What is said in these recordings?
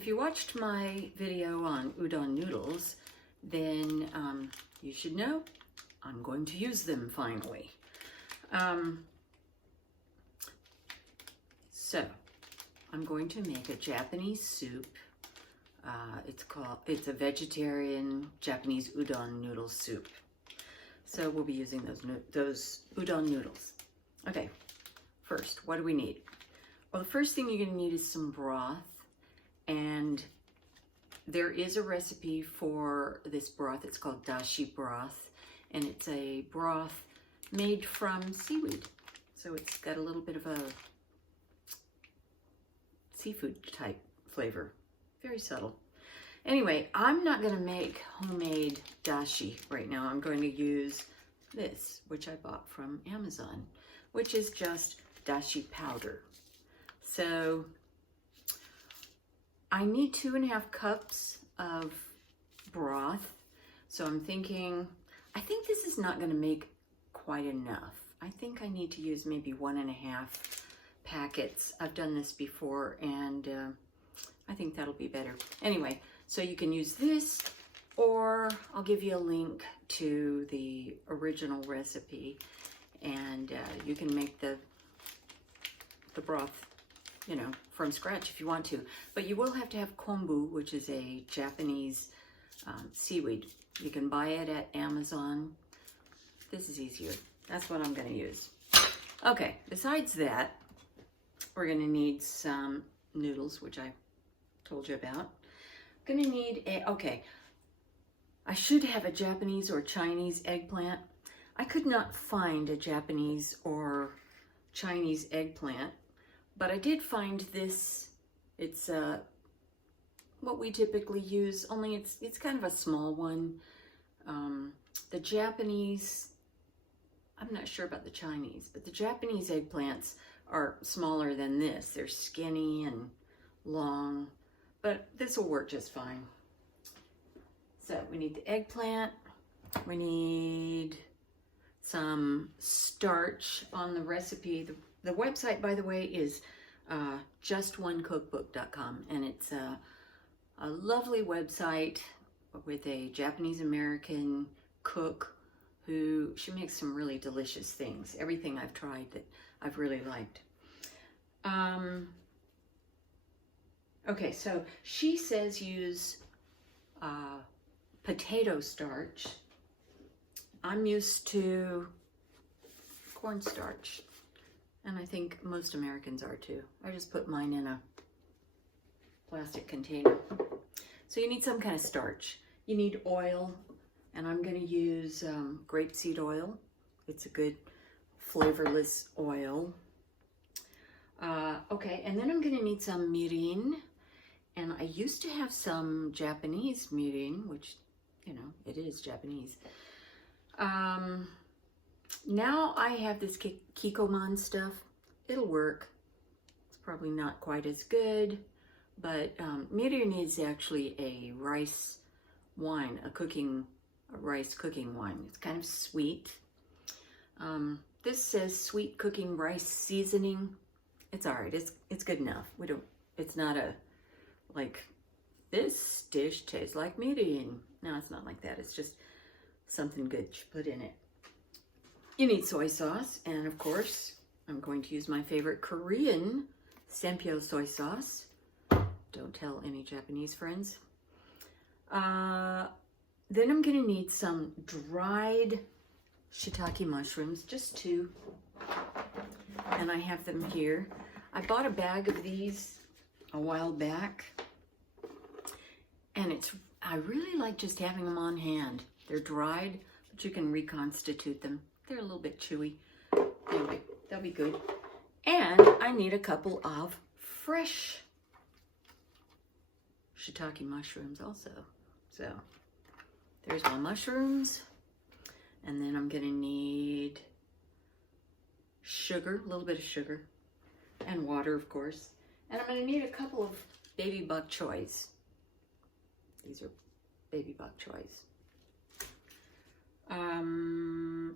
if you watched my video on udon noodles, then you should know I'm going to use them finally. So I'm going to make a Japanese soup. It's a vegetarian Japanese udon noodle soup. So we'll be using those udon noodles. Okay, first, what do we need? Well, the first thing you're going to need is some broth. And there is a recipe for this broth. It's called dashi broth. And it's a broth made from seaweed. So it's got a little bit of a seafood type flavor. Very subtle. Anyway, I'm not going to make homemade dashi right now. I'm going to use this, which I bought from Amazon, which is just dashi powder. So I need 2.5 cups of broth. So I'm thinking, I think this is not going to make quite enough. I think I need to use maybe 1.5 packets. I've done this before, and I think that'll be better. Anyway, so you can use this, or I'll give you a link to the original recipe, and you can make the broth, you know, from scratch if you want to. But you will have to have kombu, which is a Japanese seaweed. You can buy it at Amazon. This is easier. That's what I'm going to use. Okay, besides that, we're going to need some noodles, which I told you about. I'm going to need okay, I should have a Japanese or Chinese eggplant. I could not find a Japanese or Chinese eggplant, but I did find this. It's what we typically use, only it's kind of a small one. The Japanese, I'm not sure about the Chinese, but the Japanese eggplants are smaller than this. They're skinny and long, but this will work just fine. So we need the eggplant. We need some starch on the recipe. The website, by the way, is justonecookbook.com, and it's a lovely website with a Japanese American cook who, she makes some really delicious things. Everything I've tried that I've really liked. Okay, so she says use potato starch. I'm used to cornstarch, and I think most Americans are too. I just put mine in a plastic container. So you need some kind of starch. You need oil, and I'm going to use grapeseed oil. It's a good flavorless oil. Okay, and then I'm going to need some mirin, and I used to have some Japanese mirin, which, you know, it is Japanese. Now I have this Kikkoman stuff. It'll work. It's probably not quite as good, but mirin is actually a rice wine, a rice cooking wine. It's kind of sweet. This says sweet cooking rice seasoning. It's all right. It's good enough. It's not like this dish tastes like mirin. No, it's not like that. It's just something good to put in it. You need soy sauce, and of course, I'm going to use my favorite Korean Sempyo soy sauce. Don't tell any Japanese friends. Then I'm going to need some dried shiitake mushrooms, just 2. And I have them here. I bought a bag of these a while back, and I really like just having them on hand. They're dried, but you can reconstitute them. They're a little bit chewy. Anyway, they'll be good. And I need a couple of fresh shiitake mushrooms also. So there's my mushrooms. And then I'm going to need sugar, a little bit of sugar, and water, of course. And I'm going to need a couple of baby bok choys. These are baby bok choys.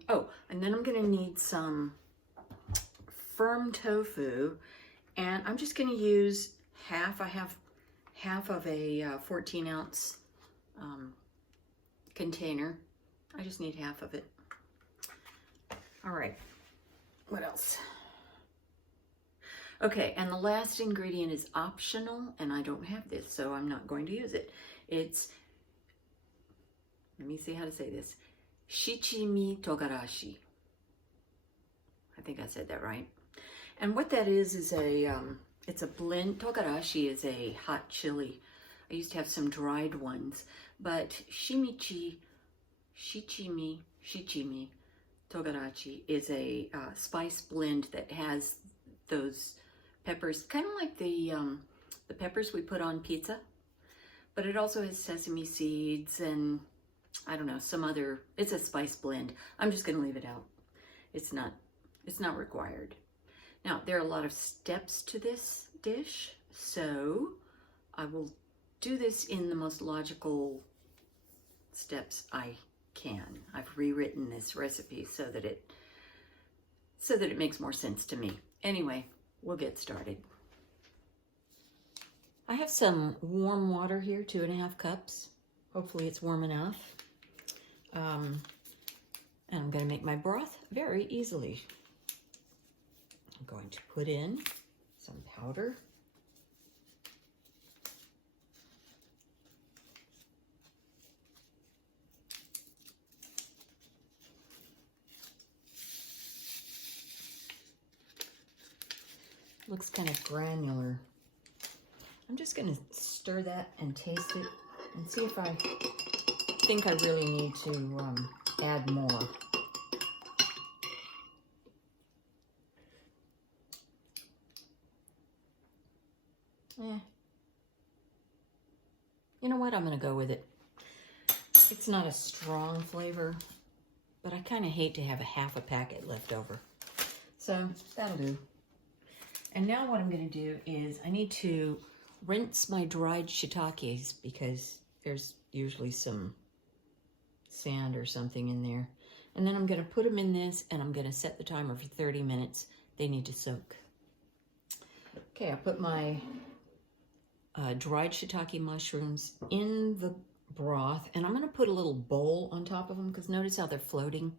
Oh, and then I'm going to need some firm tofu, and I'm just going to use half. I have half of a 14-ounce container. I just need half of it. All right, what else? Okay, and the last ingredient is optional, and I don't have this, so I'm not going to use it. It's, let me see how to say this, shichimi togarashi. I think I said that right. And what that is a, it's a blend. Togarashi is a hot chili. I used to have some dried ones, but shichimi togarashi is a spice blend that has those peppers, kind of like the peppers we put on pizza, but it also has sesame seeds and I don't know, some other, it's a spice blend. I'm just going to leave it out. It's not required. Now, there are a lot of steps to this dish, so I will do this in the most logical steps I can. I've rewritten this recipe so that it makes more sense to me. Anyway, we'll get started. I have some warm water here, 2.5 cups. Hopefully it's warm enough. And I'm going to make my broth very easily. I'm going to put in some powder. Looks kind of granular. I'm just going to stir that and taste it and see if I think I really need to add more. You know what? I'm going to go with it. It's not a strong flavor, but I kind of hate to have a half a packet left over. So that'll do. And now what I'm going to do is I need to rinse my dried shiitakes because there's usually some sand or something in there. And then I'm going to put them in this and I'm going to set the timer for 30 minutes. They need to soak. Okay, I put my dried shiitake mushrooms in the broth and I'm going to put a little bowl on top of them because notice how they're floating.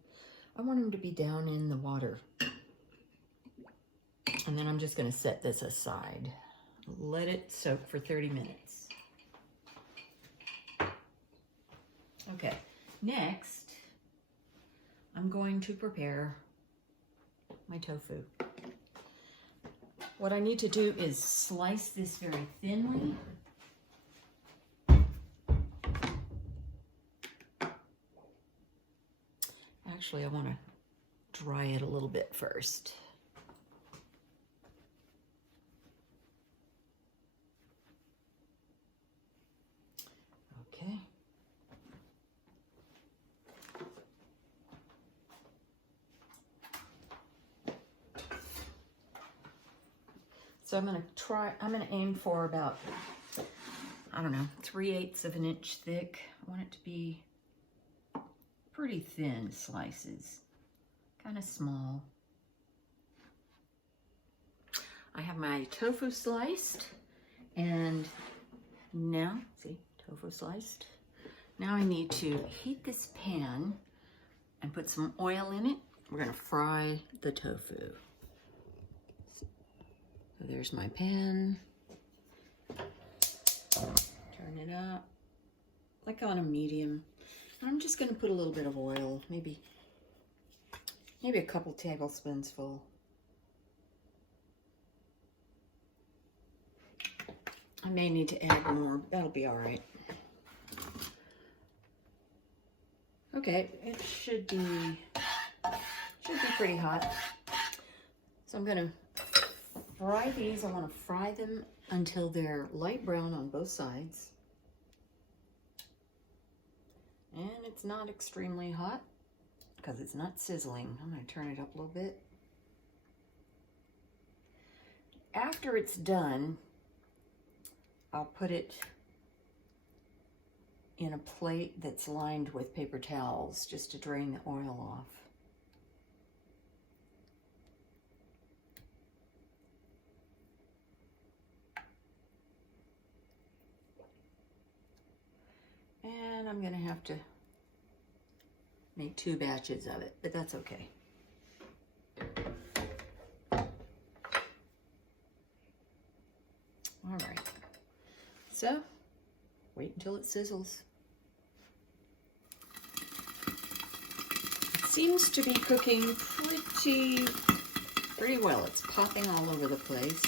I want them to be down in the water. And then I'm just going to set this aside. Let it soak for 30 minutes. Okay, next, I'm going to prepare my tofu. What I need to do is slice this very thinly. Actually, I want to dry it a little bit first. Okay. So I'm going to aim for about, I don't know, 3/8 of an inch thick. I want it to be pretty thin slices, kind of small. I have my tofu sliced, and now, see, tofu sliced. Now I need to heat this pan and put some oil in it. We're going to fry the tofu. So there's my pan. Turn it up, like on a medium. And I'm just going to put a little bit of oil, maybe a couple tablespoons full. I may need to add more, but that'll be all right. Okay, it should be pretty hot. So I'm going to fry these. I want to fry them until they're light brown on both sides. And it's not extremely hot because it's not sizzling. I'm going to turn it up a little bit. After it's done, I'll put it in a plate that's lined with paper towels just to drain the oil off. I'm gonna have to make 2 batches of it, but that's okay. All right, so wait until it sizzles. It seems to be cooking pretty well. It's popping all over the place.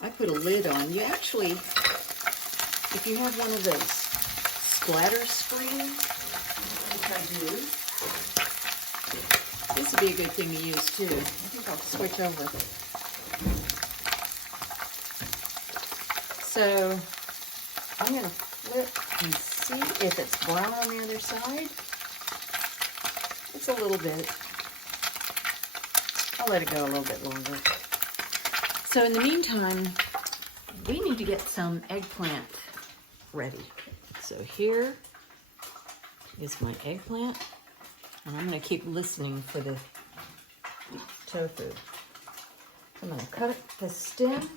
I put a lid on. You actually, if you have one of those splatter screens, which I do, this would be a good thing to use too. I think I'll switch over. So I'm going to flip and see if it's brown on the other side. It's a little bit. I'll let it go a little bit longer. So in the meantime, we need to get some eggplant ready. So here is my eggplant, and I'm going to keep listening for the tofu. I'm going to cut the stem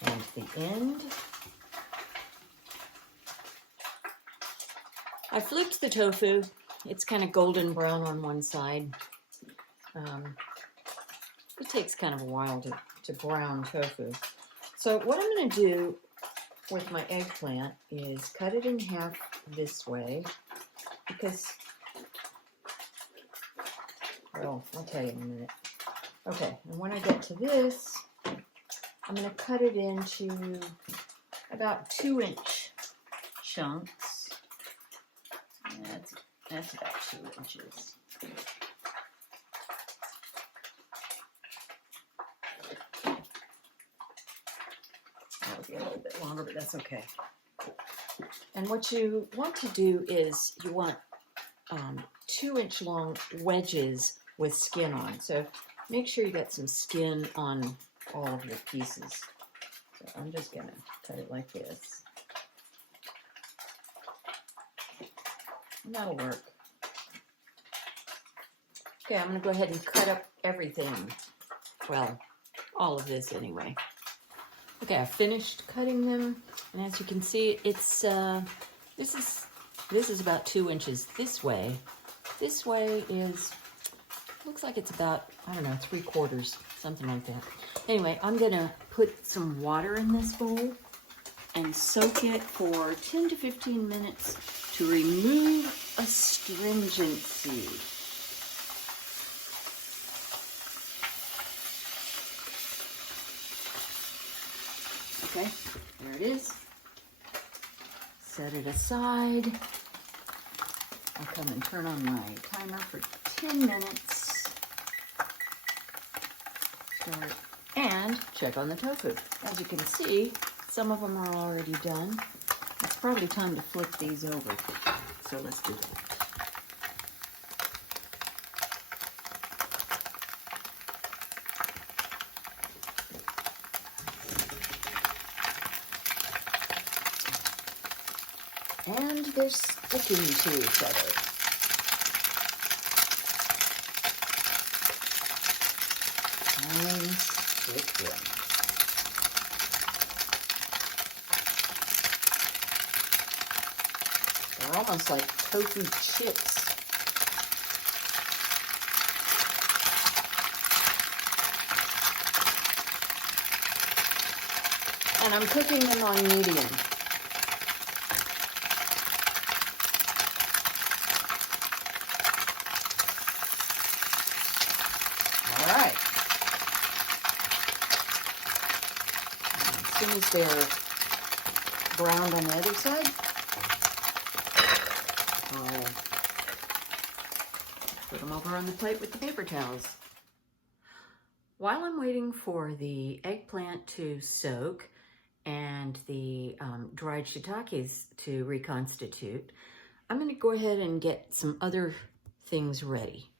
and the end. I flipped the tofu. It's kind of golden brown on one side. It takes kind of a while to brown tofu. So what I'm going to do with my eggplant is cut it in half this way, because, well, I'll tell you in a minute. Okay, and when I get to this, I'm going to cut it into about 2-inch chunks. That's about 2 inches. That'll be a little bit longer, but that's okay. And what you want to do is you want 2-inch long wedges with skin on. So make sure you get some skin on all of your pieces. So I'm just going to cut it like this. And that'll work. Okay, I'm going to go ahead and cut up everything. Well, all of this anyway. Okay, I finished cutting them, and as you can see, it's this is about 2 inches this way. This way is, looks like it's about, I don't know, 3/4, something like that. Anyway, I'm gonna put some water in this bowl and soak it for 10 to 15 minutes to remove astringency. Okay, there it is. Set it aside. I'll come and turn on my timer for 10 minutes. Start and check on the tofu. As you can see, some of them are already done. It's probably time to flip these over. So let's do that. And they're sticking to each other. And stick them. They're almost like tofu chips. And I'm cooking them on medium. As soon as they're browned on the other side, I'll put them over on the plate with the paper towels. While I'm waiting for the eggplant to soak and the dried shiitakes to reconstitute, I'm going to go ahead and get some other things ready,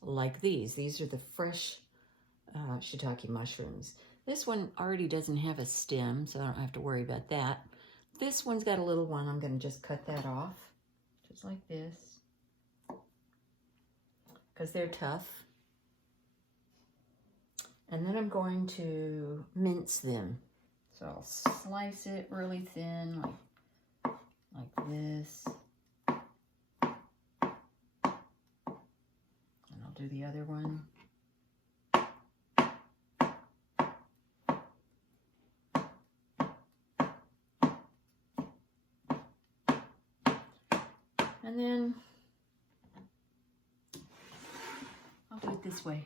like these. These are the fresh shiitake mushrooms. This one already doesn't have a stem, so I don't have to worry about that. This one's got a little one. I'm going to just cut that off, just like this, because they're tough. And then I'm going to mince them. So I'll slice it really thin, like like this. And I'll do the other one. And then I'll do it this way.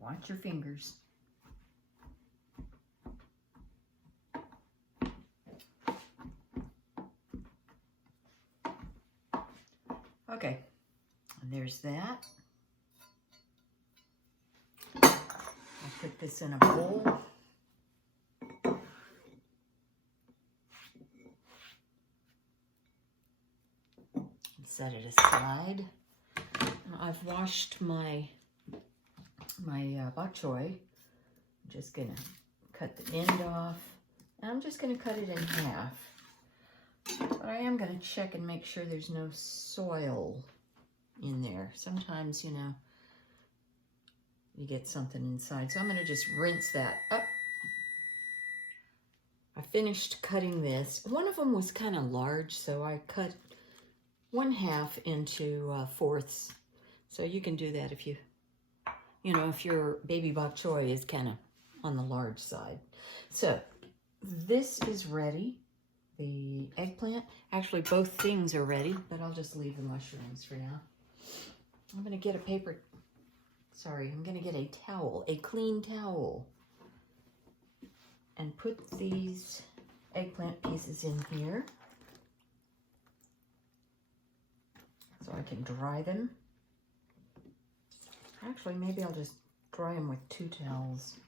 Watch your fingers. Okay, and there's that. I'll put this in a bowl. Set it aside. I've washed my bok choy. I'm just gonna cut the end off, and I'm just gonna cut it in half. But I am gonna check and make sure there's no soil in there. Sometimes, you know, you get something inside. So I'm gonna just rinse that up. I finished cutting this. One of them was kind of large, so I cut 1/2 into fourths. So you can do that if you know, if your baby bok choy is kind of on the large side. So this is ready. The eggplant, actually both things are ready, but I'll just leave the mushrooms for now. I'm gonna get I'm gonna get a towel, a clean towel, and put these eggplant pieces in here so I can dry them. Actually, maybe I'll just dry them with 2 towels,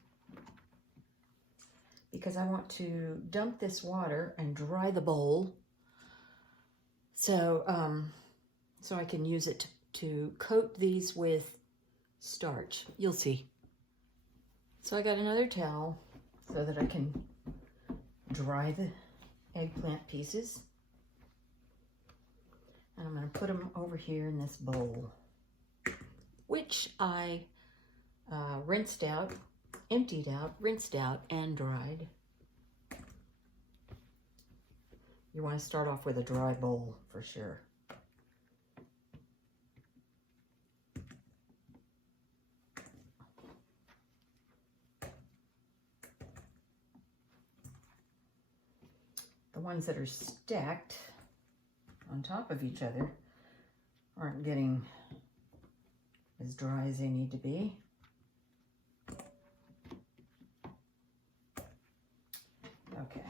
because I want to dump this water and dry the bowl so so I can use it to coat these with starch. You'll see. So I got another towel so that I can dry the eggplant pieces. And I'm going to put them over here in this bowl, which I rinsed out, emptied out, rinsed out, and dried. You want to start off with a dry bowl for sure. The ones that are stacked on top of each other aren't getting as dry as they need to be. Okay,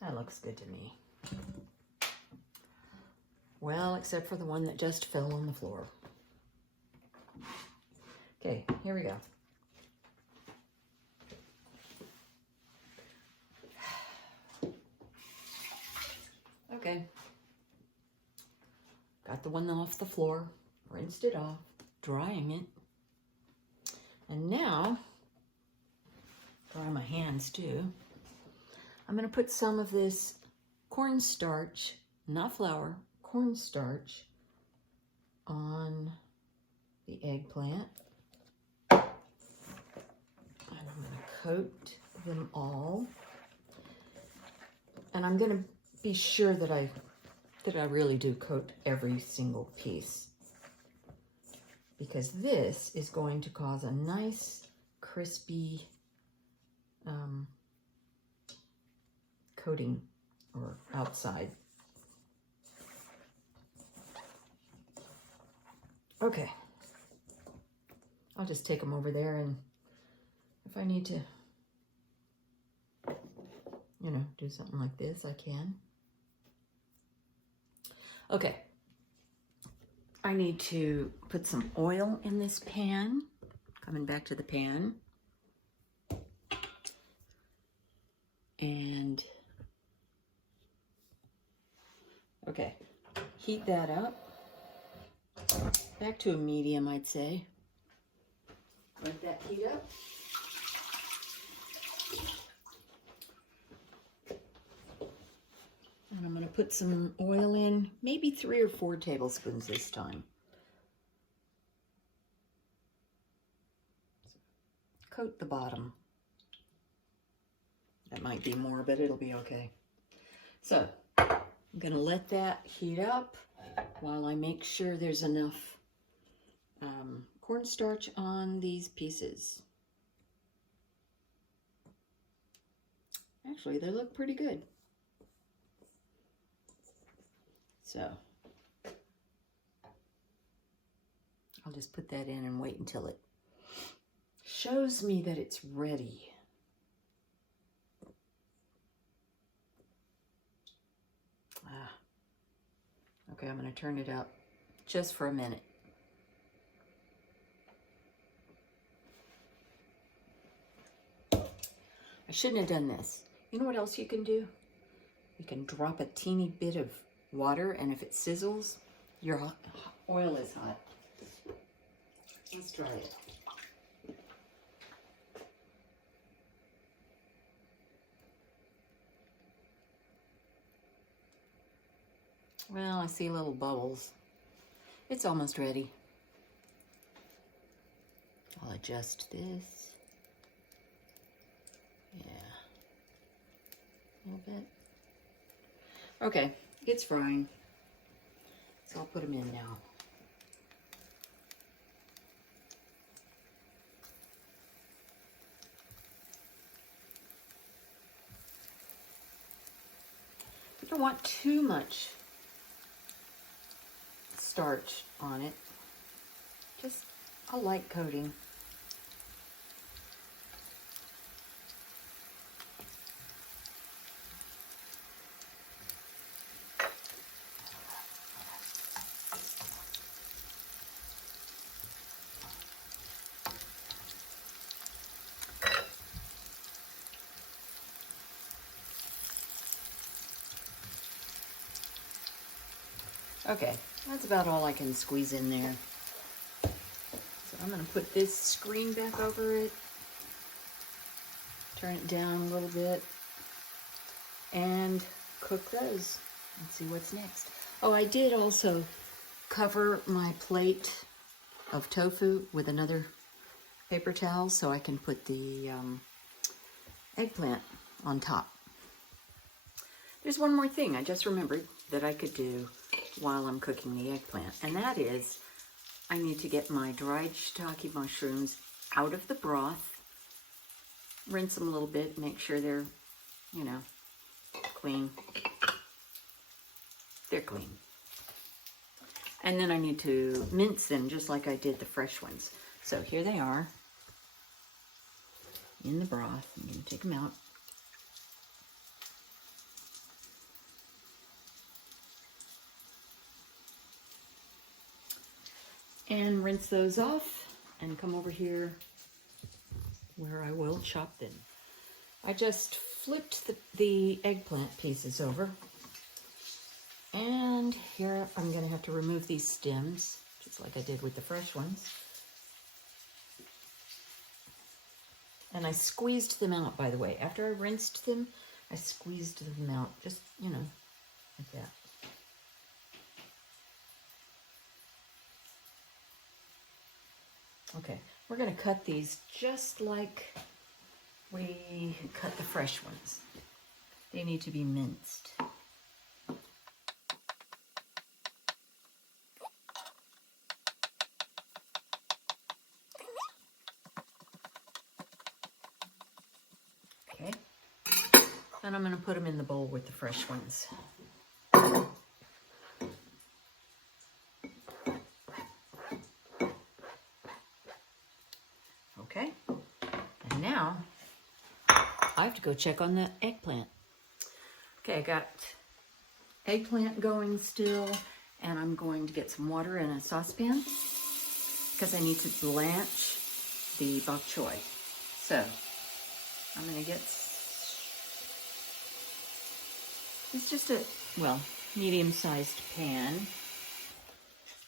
that looks good to me. Well, except for the one that just fell on the floor. Okay, here we go. Okay, got the one off the floor, rinsed it off, drying it. And now, dry my hands too. I'm gonna put some of this cornstarch, not flour, cornstarch on the eggplant. And I'm gonna coat them all. And I'm gonna be sure that I really do coat every single piece, because this is going to cause a nice crispy coating or outside. Okay, I'll just take them over there, and if I need to, you know, do something like this, I can. Okay, I need to put some oil in this pan. Coming back to the pan. And, okay, heat that up. Back to a medium, I'd say. Let that heat up. And I'm going to put some oil in, maybe 3 or 4 tablespoons this time. coat the bottom. That might be more, but it'll be okay. So I'm gonna let that heat up while I make sure there's enough cornstarch on these pieces. Actually, they look pretty good. So I'll just put that in and wait until it shows me that it's ready. Okay, I'm going to turn it up just for a minute. I shouldn't have done this. You know what else you can do? You can drop a teeny bit of water, and if it sizzles, your oil is hot. Let's try it. Well, I see little bubbles. It's almost ready. I'll adjust this. Yeah. A little bit. Okay, it's frying. So I'll put them in now. You don't want too much starch on it, just a light coating. Okay, that's about all I can squeeze in there. So I'm going to put this screen back over it, turn it down a little bit, and cook those and see what's next. Oh, I did also cover my plate of tofu with another paper towel so I can put the eggplant on top. There's one more thing I just remembered that I could do while I'm cooking the eggplant, and that is I need to get my dried shiitake mushrooms out of the broth, rinse them a little bit, make sure they're, you know, clean. They're clean. And then I need to mince them just like I did the fresh ones. So here they are in the broth. I'm going to take them out. And rinse those off and come over here where I will chop them. I just flipped the eggplant pieces over. And here I'm going to have to remove these stems, just like I did with the fresh ones. And I squeezed them out, by the way. After I rinsed them, I squeezed them out, just, you know, like that. Okay, we're going to cut these just like we cut the fresh ones. They need to be minced. Okay, then I'm going to put them in the bowl with the fresh ones. Okay, and now I have to go check on the eggplant. Okay, I got eggplant going still, and I'm going to get some water in a saucepan because I need to blanch the bok choy. So I'm going to get, it's just a, well, medium-sized pan,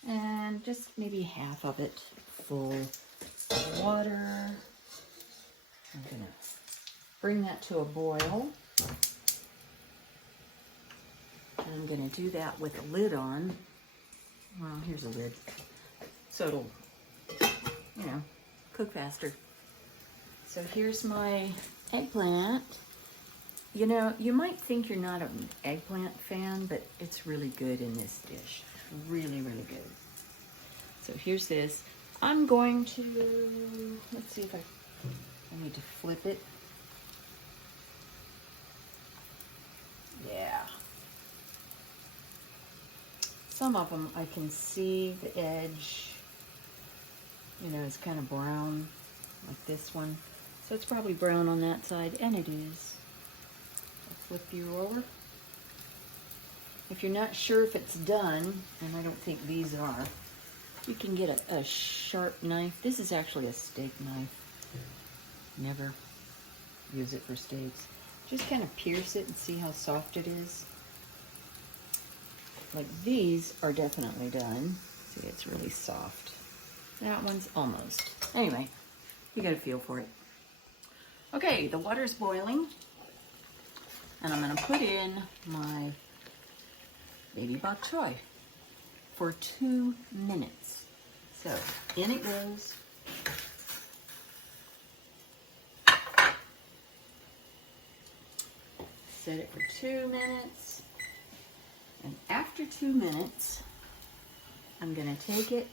and just maybe half of it full of water. I'm going to bring that to a boil. And I'm going to do that with a lid on. Well, here's a lid. So it'll, you know, cook faster. So here's my eggplant. You know, you might think you're not an eggplant fan, but it's really good in this dish. Really, really good. So here's this. I'm going to, let's see if I need to flip it. Yeah. Some of them I can see the edge, you know, it's kind of brown, like this one. So it's probably brown on that side, and it is. I'll flip you over. If you're not sure if it's done, and I don't think these are, you can get a sharp knife. This is actually a steak knife. Never use it for steaks. Just kind of pierce it and see how soft it is. Like these are definitely done. See, it's really soft. That one's almost. Anyway, you got a feel for it. Okay, the water's boiling. And I'm gonna put in my baby bok choy for 2 minutes. So, in it goes. Set it for 2 minutes. And after 2 minutes, I'm gonna take it.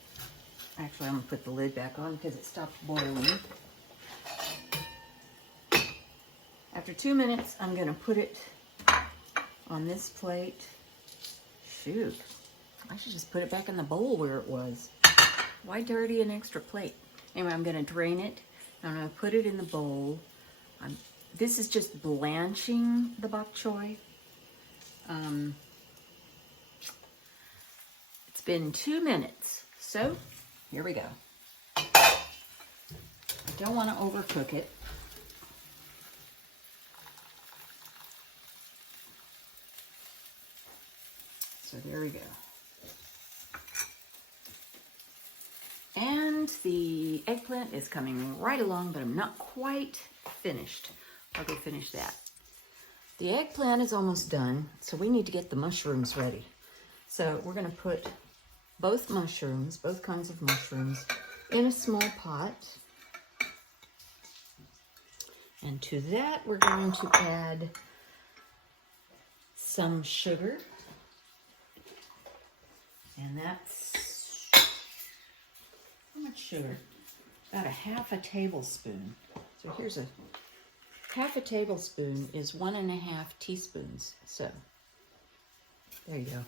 Actually, I'm gonna put the lid back on because it stopped boiling. After 2 minutes, I'm gonna put it on this plate. Shoot, I should just put it back in the bowl where it was. Why dirty an extra plate? Anyway, I'm gonna drain it. I'm gonna put it in the bowl. This is just blanching the bok choy. It's been 2 minutes, so here we go. I don't want to overcook it. So there we go. And the eggplant is coming right along, but I'm not quite finished. I'll go finish that. The eggplant is almost done, so we need to get the mushrooms ready. So we're going to put both mushrooms, both kinds of mushrooms, in a small pot. And to that, we're going to add some sugar. And that's, how much sugar? About a ½ tablespoon. So here's a ½ tablespoon is 1½ teaspoons. So there you go.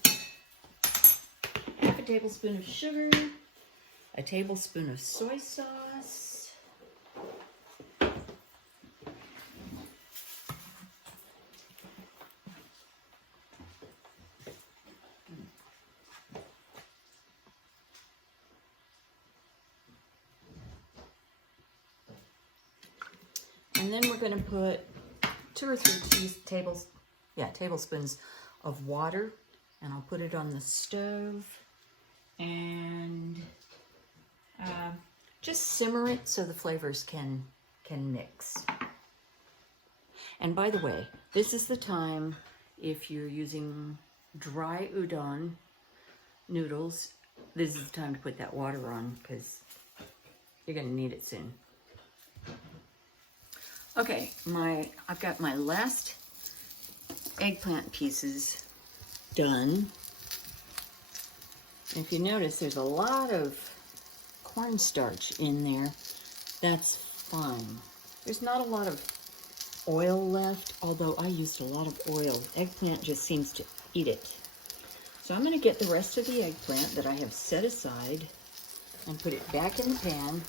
½ tablespoon of sugar, a tablespoon of soy sauce, and then we're going to put 2 or 3 tablespoons of water, and I'll put it on the stove and just simmer it so the flavors can mix. And by the way, this is the time, if you're using dry udon noodles, this is the time to put that water on because you're going to need it soon. Okay, I've got my last eggplant pieces done. If you notice, there's a lot of cornstarch in there. That's fine. There's not a lot of oil left, although I used a lot of oil. Eggplant just seems to eat it. So I'm going to get the rest of the eggplant that I have set aside and put it back in the pan.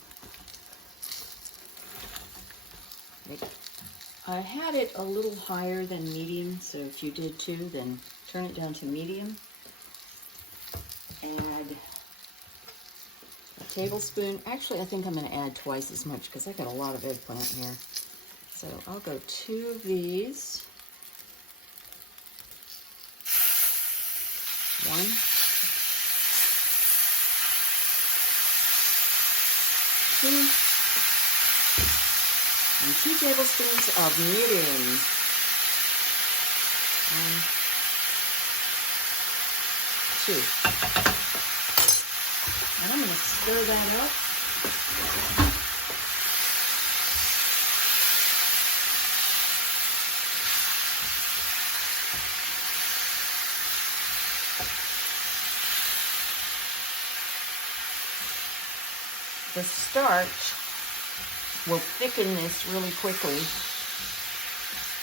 I had it a little higher than medium, so if you did too, then turn it down to medium. Add a tablespoon. Actually, I think I'm going to add twice as much because I got a lot of eggplant here. So I'll go 2 of these. 1. Two. And 2 tablespoons of mirin. 1, 2. And I'm going to stir that up. The starch will thicken this really quickly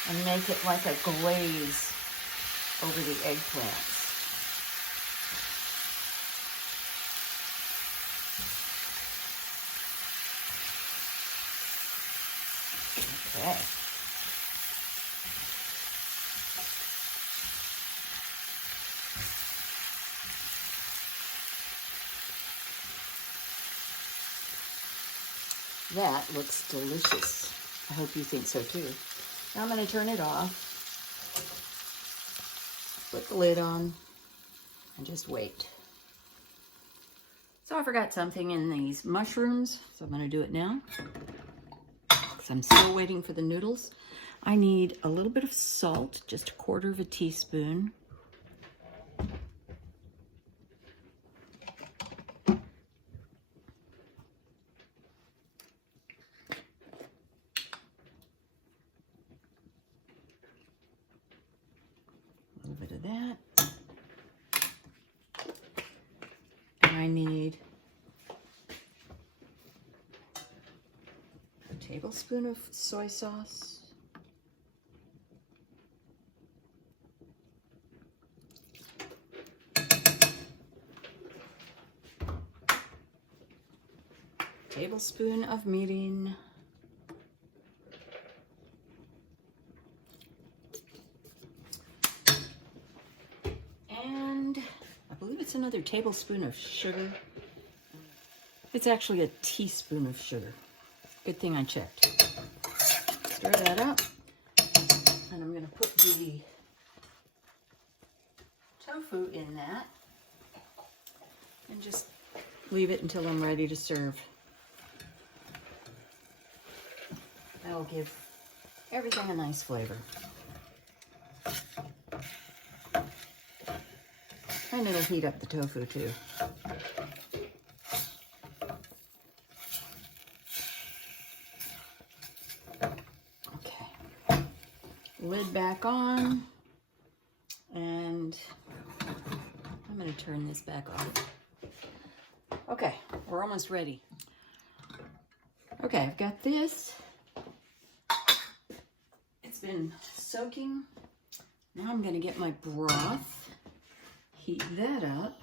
and make it like a glaze over the eggplants. Okay. That looks delicious. I hope you think so too. Now I'm going to turn it off, put the lid on, and just wait. So I forgot something in these mushrooms, so I'm going to do it now. Because I'm still waiting for the noodles. I need a little bit of salt, just 1/4 teaspoon. A little bit of that. And I need a tablespoon of soy sauce. Tablespoon of mirin. And I believe it's another tablespoon of sugar. It's actually a teaspoon of sugar. Good thing I checked. Stir that up. And I'm going to put the tofu in that. And just leave it until I'm ready to serve. That'll give everything a nice flavor. And it'll heat up the tofu too. Okay. Lid back on. And I'm going to turn this back off. Okay, we're almost ready. Okay, I've got this. It's been soaking. Now I'm going to get my broth, heat that up.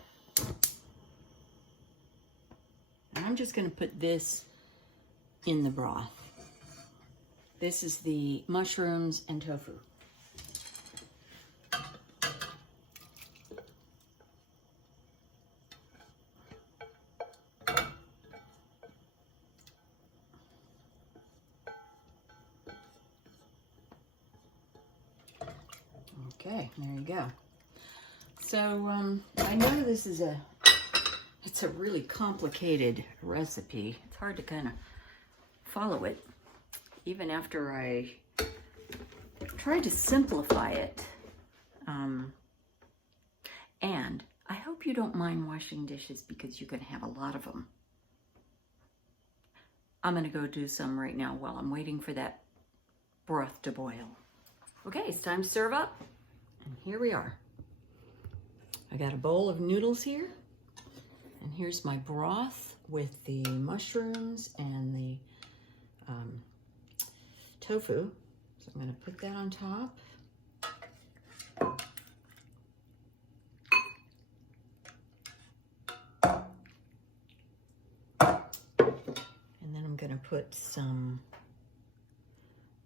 And I'm just going to put this in the broth. This is the mushrooms and tofu. Okay, there you go. So I know this is it's a really complicated recipe. It's hard to kind of follow it, even after I tried to simplify it. And I hope you don't mind washing dishes because you're going to have a lot of them. I'm going to go do some right now while I'm waiting for that broth to boil. Okay, it's time to serve up. And here we are. I got a bowl of noodles here. And here's my broth with the mushrooms and the tofu. So I'm going to put that on top. And then I'm going to put some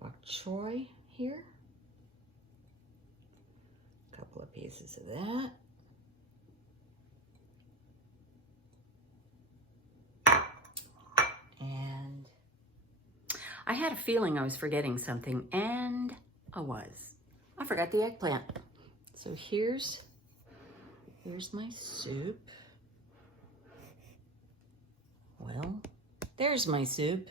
bok choy here. A couple of pieces of that. And I had a feeling I was forgetting something, and I was. I forgot the eggplant. So here's my soup. Well, there's my soup.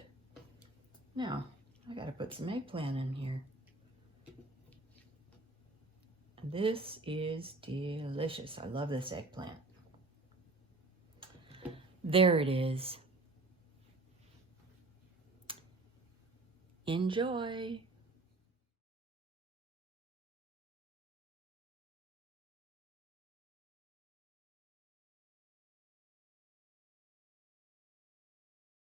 Now, I gotta put some eggplant in here. This is delicious. I love this eggplant. There it is. Enjoy.